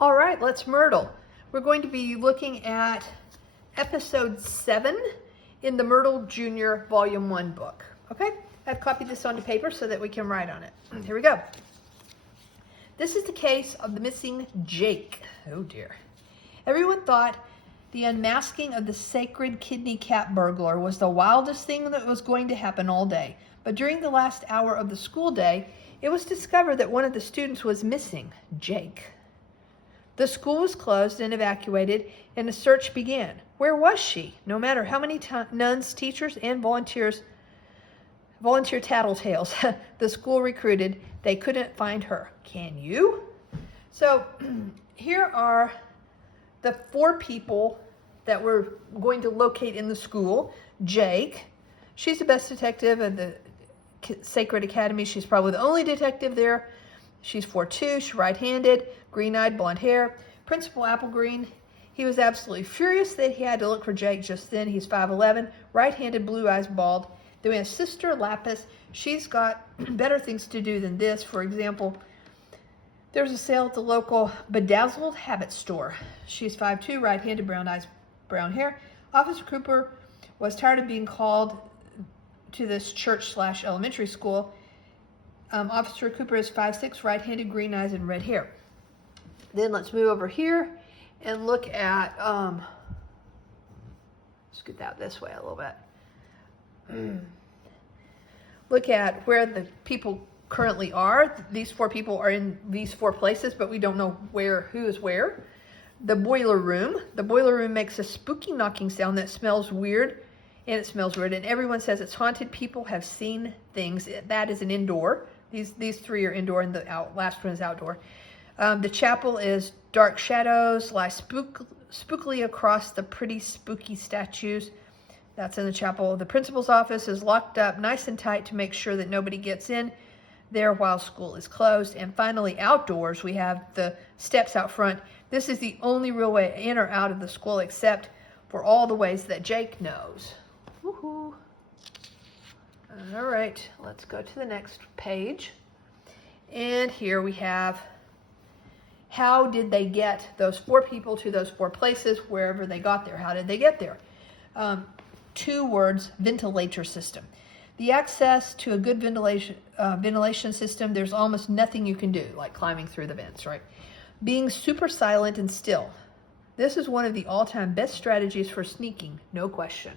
All right, let's Murdle. We're going to be looking at episode 7 in the Murdle Junior Volume 1 book. Okay, I've copied this onto paper so that we can write on it. Here we go. This is the case of the missing Jake. Oh dear. Everyone thought the unmasking of the sacred kidney cat burglar was the wildest thing that was going to happen all day. But during the last hour of the school day, it was discovered that one of the students was missing, Jake. The school was closed and evacuated, and a search began. Where was she? No matter how many nuns, teachers, and volunteer tattletales the school recruited, they couldn't find her. Can you? So here are the 4 people that we're going to locate in the school. Jake, she's the best detective at the Sacred Academy. She's probably the only detective there. She's 4'2", she's right-handed, green-eyed, blonde hair. Principal Applegreen, he was absolutely furious that he had to look for Jake just then. He's 5'11", right-handed, blue eyes, bald. Then we have Sister Lapis. She's got better things to do than this. For example, there's a sale at the local Bedazzled Habit store. She's 5'2", right-handed, brown eyes, brown hair. Officer Cooper was tired of being called to this church/elementary school. Officer Cooper is 5'6", right-handed, green eyes, and red hair. Then let's move over here and look at, scoot that this way a little bit. Look at where the people currently are. These 4 people are in these 4 places, but we don't know who is where. The boiler room. The boiler room makes a spooky knocking sound that smells weird, and it smells weird, and everyone says it's haunted. People have seen things. That is an indoor. These 3 are indoor, and the last one is outdoor. The chapel is dark shadows lie spookily across the pretty spooky statues. That's in the chapel. The principal's office is locked up nice and tight to make sure that nobody gets in there while school is closed. And finally, outdoors, we have the steps out front. This is the only real way in or out of the school except for all the ways that Jake knows. Woohoo! All right, let's go to the next page. And here we have, how did they get those 4 people to those 4 places, wherever they got there? How did they get there? 2 words, ventilator system. The access to a good ventilation system, there's almost nothing you can do, like climbing through the vents, right? Being super silent and still. This is one of the all-time best strategies for sneaking, no question.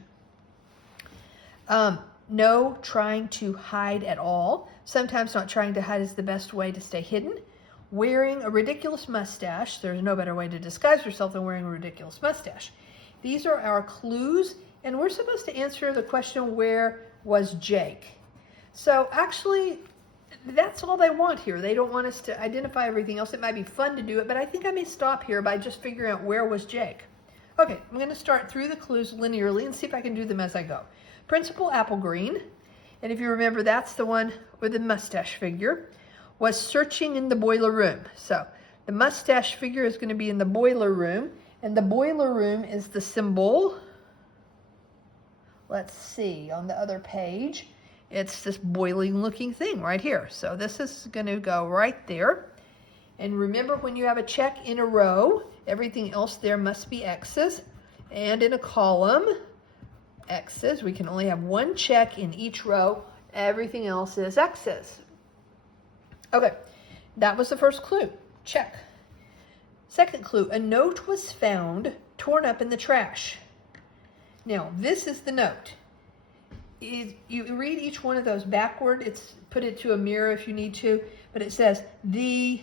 No trying to hide at all. Sometimes not trying to hide is the best way to stay hidden. Wearing a ridiculous mustache. There's no better way to disguise yourself than wearing a ridiculous mustache. These are our clues, and we're supposed to answer the question, where was Jake? So actually, that's all they want here. They don't want us to identify everything else. It might be fun to do it, but I think I may stop here by just figuring out where was Jake. Okay, I'm going to start through the clues linearly and see if I can do them as I go. Principal Applegreen, and if you remember, that's the one with the mustache figure, was searching in the boiler room. So the mustache figure is going to be in the boiler room, and the boiler room is the symbol. Let's see, on the other page, it's this boiling looking thing right here. So this is going to go right there. And remember, when you have a check in a row, everything else there must be X's. And in a column, X's. We can only have 1 check in each row. Everything else is X's. Okay, that was the first clue. Check. Second clue, a note was found torn up in the trash. Now, this is the note. You read each one of those backward. It's put it to a mirror if you need to, but it says the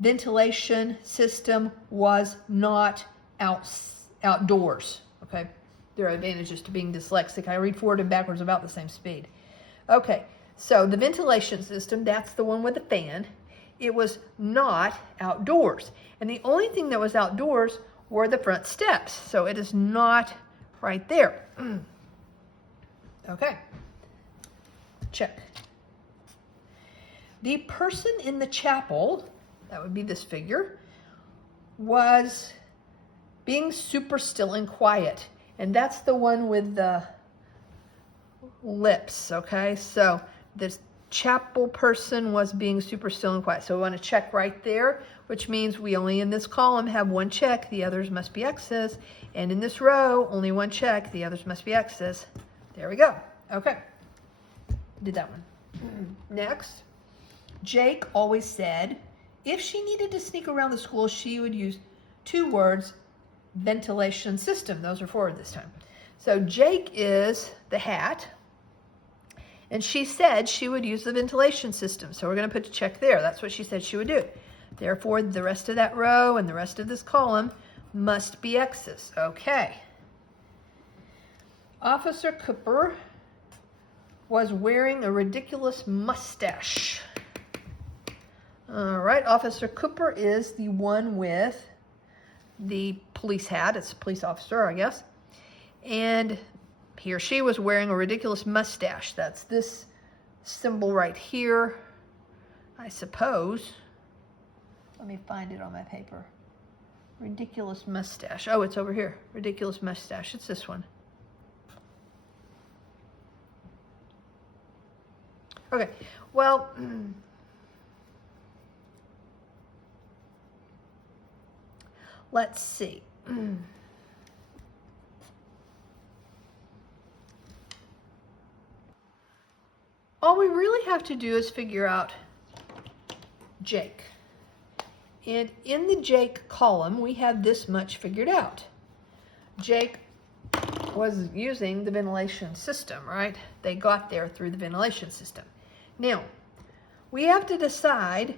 ventilation system was not outdoors. Okay, there are advantages to being dyslexic. I read forward and backwards about the same speed. Okay, so the ventilation system, that's the one with the fan. It was not outdoors. And the only thing that was outdoors were the front steps. So it is not right there. Okay, check. The person in the chapel, that would be this figure, was being super still and quiet. And that's the one with the lips, okay? So this chapel person was being super still and quiet. So we want to check right there, which means we only in this column have one check, the others must be X's. And in this row, only one check, the others must be X's. There we go. Okay. Did that one. Next, Jake always said if she needed to sneak around the school, she would use 2 words, ventilation system. Those are forward this time. So Jake is the hat, and she said she would use the ventilation system. So we're going to put a check there. That's what she said she would do. Therefore, the rest of that row and the rest of this column must be X's. Okay. Officer Cooper was wearing a ridiculous mustache. All right, Officer Cooper is the one with the police hat. It's a police officer, I guess. And he or she was wearing a ridiculous mustache. That's this symbol right here, I suppose. Let me find it on my paper. Ridiculous mustache. Oh, it's over here. Ridiculous mustache. It's this one. Okay, well, let's see. All we really have to do is figure out Jake. And in the Jake column, we have this much figured out. Jake was using the ventilation system, right? They got there through the ventilation system. Now, we have to decide,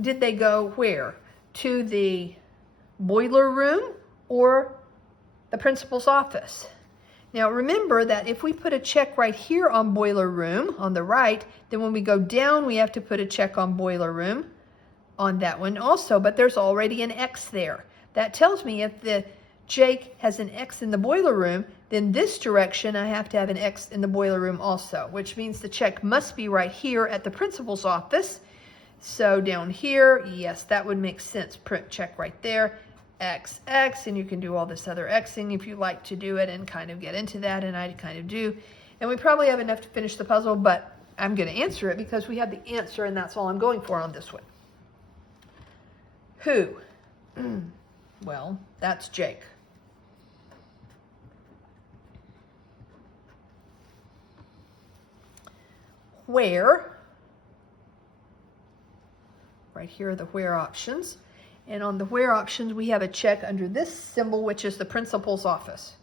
did they go where? To the boiler room or the principal's office? Now remember that if we put a check right here on boiler room on the right, then when we go down we have to put a check on boiler room on that one also, but there's already an X there. That tells me if the Jake has an X in the boiler room, then this direction I have to have an X in the boiler room also, which means the check must be right here at the principal's office. So down here, yes, that would make sense. Print check right there. X, X, and you can do all this other Xing if you like to do it and kind of get into that, and I kind of do. And we probably have enough to finish the puzzle, but I'm going to answer it because we have the answer, and that's all I'm going for on this one. Who? Well, that's Jake. Where? Right here are the where options. And on the where options, we have a check under this symbol, which is the principal's office.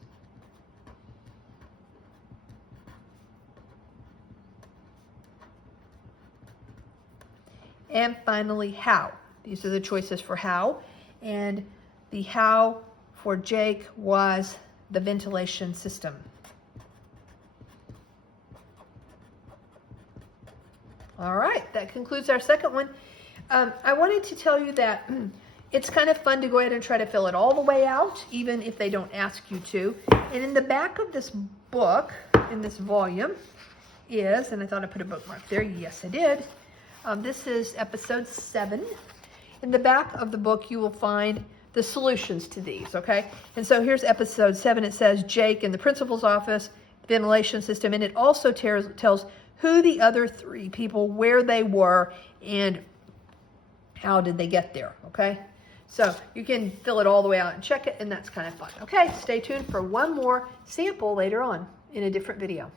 And finally, how. These are the choices for how. And the how for Jake was the ventilation system. All right, that concludes our second one. I wanted to tell you that it's kind of fun to go ahead and try to fill it all the way out, even if they don't ask you to. And in the back of this book, in this volume, is, and I thought I put a bookmark there. Yes, I did. This is episode 7. In the back of the book, you will find the solutions to these, okay? And so here's episode 7. It says Jake in the principal's office, ventilation system, and it also tells who the other 3 people, where they were, and how did they get there, okay? So you can fill it all the way out and check it, and that's kind of fun. Okay, stay tuned for one more sample later on in a different video.